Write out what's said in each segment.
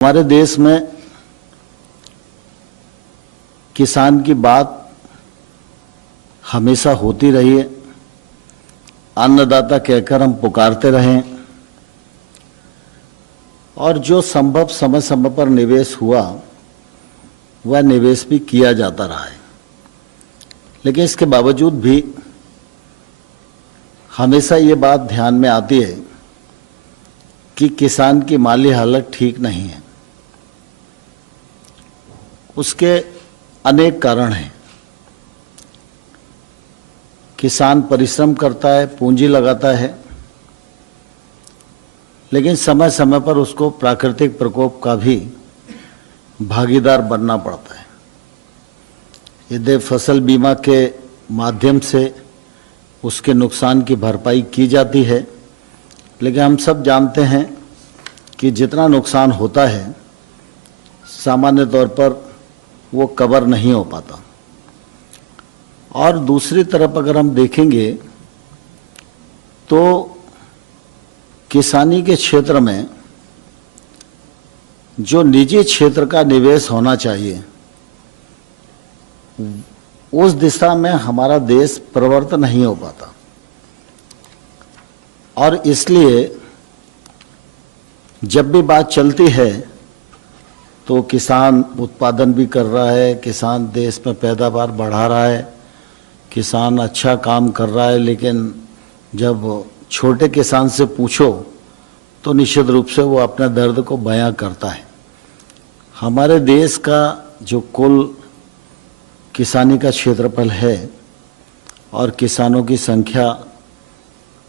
हमारे देश में किसान की बात हमेशा होती रही है। अन्नदाता कहकर हम पुकारते रहें और जो संभव समय समय पर निवेश हुआ वह निवेश भी किया जाता रहा है। लेकिन इसके बावजूद भी हमेशा ये बात ध्यान में आती है कि किसान की माली हालत ठीक नहीं है। उसके अनेक कारण हैं। किसान परिश्रम करता है, पूंजी लगाता है, लेकिन समय समय पर उसको प्राकृतिक प्रकोप का भी भागीदार बनना पड़ता है। यदि फसल बीमा के माध्यम से उसके नुकसान की भरपाई की जाती है, लेकिन हम सब जानते हैं कि जितना नुकसान होता है सामान्य तौर पर वो कवर नहीं हो पाता। और दूसरी तरफ अगर हम देखेंगे तो किसानी के क्षेत्र में जो निजी क्षेत्र का निवेश होना चाहिए उस दिशा में हमारा देश प्रवृत्त नहीं हो पाता। और इसलिए जब भी बात चलती है तो किसान उत्पादन भी कर रहा है, किसान देश में पैदावार बढ़ा रहा है, किसान अच्छा काम कर रहा है, लेकिन जब छोटे किसान से पूछो तो निश्चित रूप से वो अपने दर्द को बयां करता है। हमारे देश का जो कुल किसानी का क्षेत्रफल है और किसानों की संख्या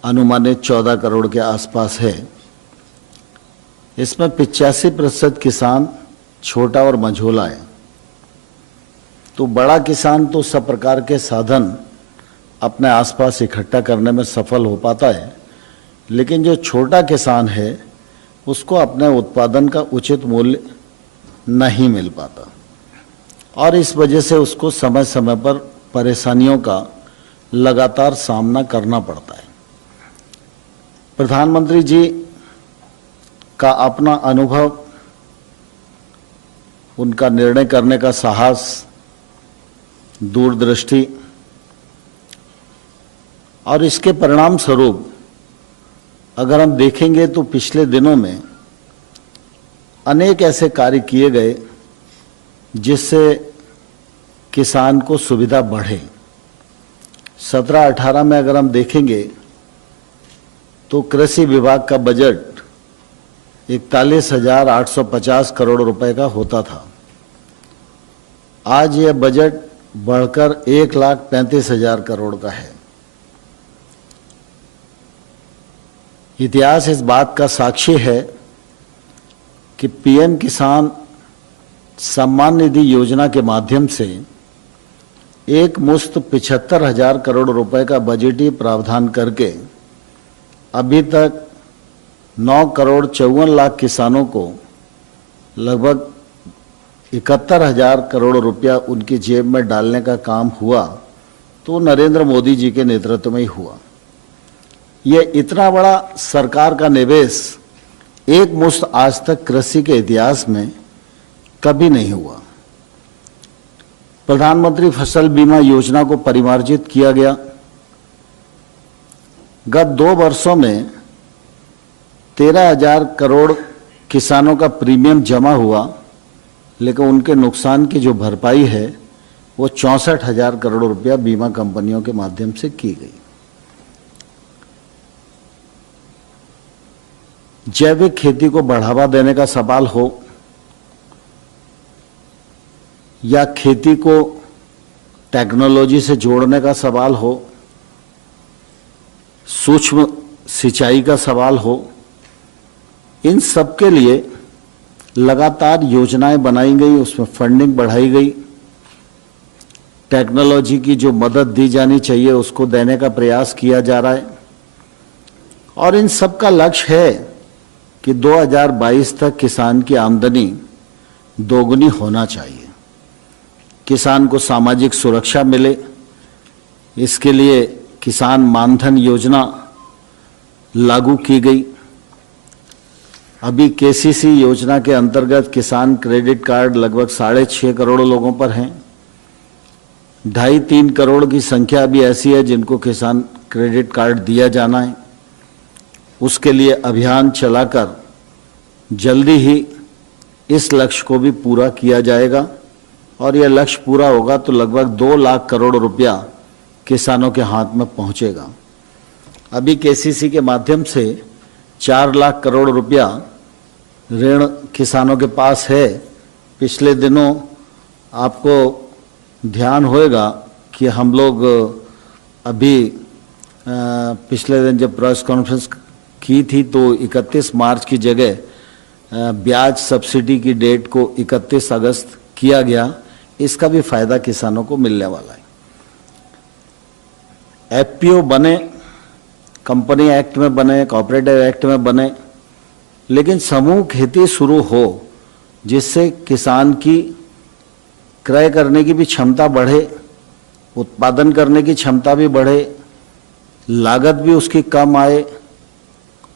अनुमानित 14 करोड़ के आसपास है, इसमें 85% किसान छोटा और मझोला है। तो बड़ा किसान तो सब प्रकार के साधन अपने आसपास इकट्ठा करने में सफल हो पाता है, लेकिन जो छोटा किसान है उसको अपने उत्पादन का उचित मूल्य नहीं मिल पाता और इस वजह से उसको समय समय पर परेशानियों का लगातार सामना करना पड़ता है। प्रधानमंत्री जी का अपना अनुभव, उनका निर्णय करने का साहस, दूरदृष्टि और इसके परिणाम स्वरूप अगर हम देखेंगे तो पिछले दिनों में अनेक ऐसे कार्य किए गए जिससे किसान को सुविधा बढ़े। 17-18 में अगर हम देखेंगे तो कृषि विभाग का बजट 41,850 करोड़ रुपए का होता था। आज यह बजट बढ़कर 1,35,000 करोड़ का है। इतिहास इस बात का साक्षी है कि पीएम किसान सम्मान निधि योजना के माध्यम से एक मुश्त 75,000 करोड़ रुपए का बजटीय प्रावधान करके अभी तक 9 करोड़ 54 लाख किसानों को लगभग 71,000 करोड़ रुपया उनकी जेब में डालने का काम हुआ, तो नरेंद्र मोदी जी के नेतृत्व में ही हुआ। ये इतना बड़ा सरकार का निवेश एक मुश्त आज तक कृषि के इतिहास में कभी नहीं हुआ। प्रधानमंत्री फसल बीमा योजना को परिमार्जित किया गया। गत 2 वर्षों में 13,000 करोड़ किसानों का प्रीमियम जमा हुआ, लेकिन उनके नुकसान की जो भरपाई है वो 64,000 करोड़ रुपया बीमा कंपनियों के माध्यम से की गई। जैविक खेती को बढ़ावा देने का सवाल हो या खेती को टेक्नोलॉजी से जोड़ने का सवाल हो, सूक्ष्म सिंचाई का सवाल हो, इन सब के लिए लगातार योजनाएं बनाई गई, उसमें फंडिंग बढ़ाई गई। टेक्नोलॉजी की जो मदद दी जानी चाहिए उसको देने का प्रयास किया जा रहा है और इन सब का लक्ष्य है कि 2022 तक किसान की आमदनी दोगुनी होना चाहिए, किसान को सामाजिक सुरक्षा मिले। इसके लिए किसान मानधन योजना लागू की गई। अभी केसीसी योजना के अंतर्गत किसान क्रेडिट कार्ड लगभग 6.5 करोड़ लोगों पर हैं। 2.5-3 करोड़ की संख्या भी ऐसी है जिनको किसान क्रेडिट कार्ड दिया जाना है। उसके लिए अभियान चलाकर जल्दी ही इस लक्ष्य को भी पूरा किया जाएगा और यह लक्ष्य पूरा होगा तो लगभग 2 लाख करोड़ रुपया किसानों के हाथ में पहुंचेगा। अभी केसीसी के माध्यम से 4 लाख करोड़ रुपया ऋण किसानों के पास है। पिछले दिनों आपको ध्यान होगा कि हम लोग अभी पिछले दिन जब प्रेस कॉन्फ्रेंस की थी तो 31 मार्च की जगह ब्याज सब्सिडी की डेट को 31 अगस्त किया गया। इसका भी फायदा किसानों को मिलने वाला है। एफपीओ बने, कंपनी एक्ट में बने, कोऑपरेटिव एक्ट में बने, लेकिन समूह खेती शुरू हो जिससे किसान की क्रय करने की भी क्षमता बढ़े, उत्पादन करने की क्षमता भी बढ़े, लागत भी उसकी कम आए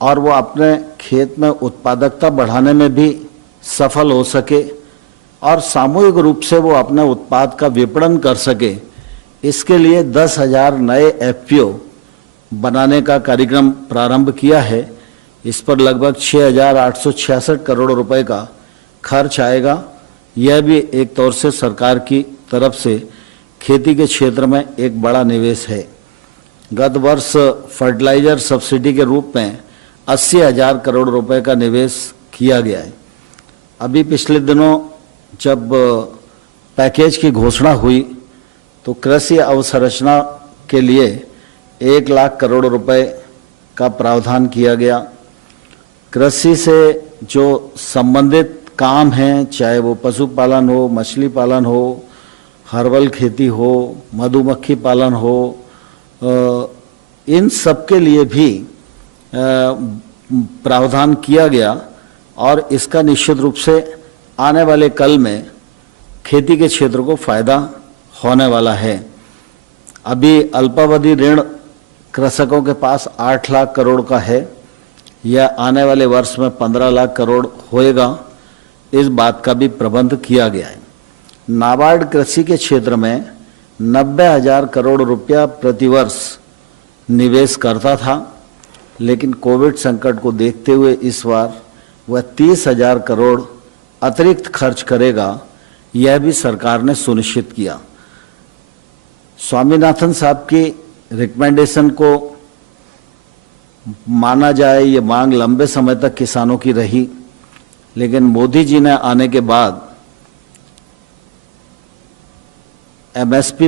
और वो अपने खेत में उत्पादकता बढ़ाने में भी सफल हो सके और सामूहिक रूप से वो अपने उत्पाद का विपणन कर सके। इसके लिए 10,000 नए एफपीओ बनाने का कार्यक्रम प्रारंभ किया है। इस पर लगभग 6,866 करोड़ रुपए का खर्च आएगा। यह भी एक तौर से सरकार की तरफ से खेती के क्षेत्र में एक बड़ा निवेश है। गत वर्ष फर्टिलाइजर सब्सिडी के रूप में 80,000 करोड़ रुपए का निवेश किया गया है। अभी पिछले दिनों जब पैकेज की घोषणा हुई तो कृषि अवसंरचना के लिए 1 लाख करोड़ रुपए का प्रावधान किया गया। कृषि से जो संबंधित काम हैं, चाहे वो पशुपालन हो, मछली पालन हो, हर्बल खेती हो, मधुमक्खी पालन हो, इन सब के लिए भी प्रावधान किया गया और इसका निश्चित रूप से आने वाले कल में खेती के क्षेत्र को फायदा होने वाला है। अभी अल्पावधि ऋण कृषकों के पास 8 लाख करोड़ का है। यह आने वाले वर्ष में 15 लाख करोड़ होएगा। इस बात का भी प्रबंध किया गया है। नाबार्ड कृषि के क्षेत्र में 90,000 करोड़ रुपया प्रतिवर्ष निवेश करता था, लेकिन कोविड संकट को देखते हुए इस बार वह 30,000 करोड़ अतिरिक्त खर्च करेगा। यह भी सरकार ने सुनिश्चित किया। स्वामीनाथन साहब की रिकमेंडेशन को माना जाए, ये मांग लंबे समय तक किसानों की रही, लेकिन मोदी जी ने आने के बाद एमएसपी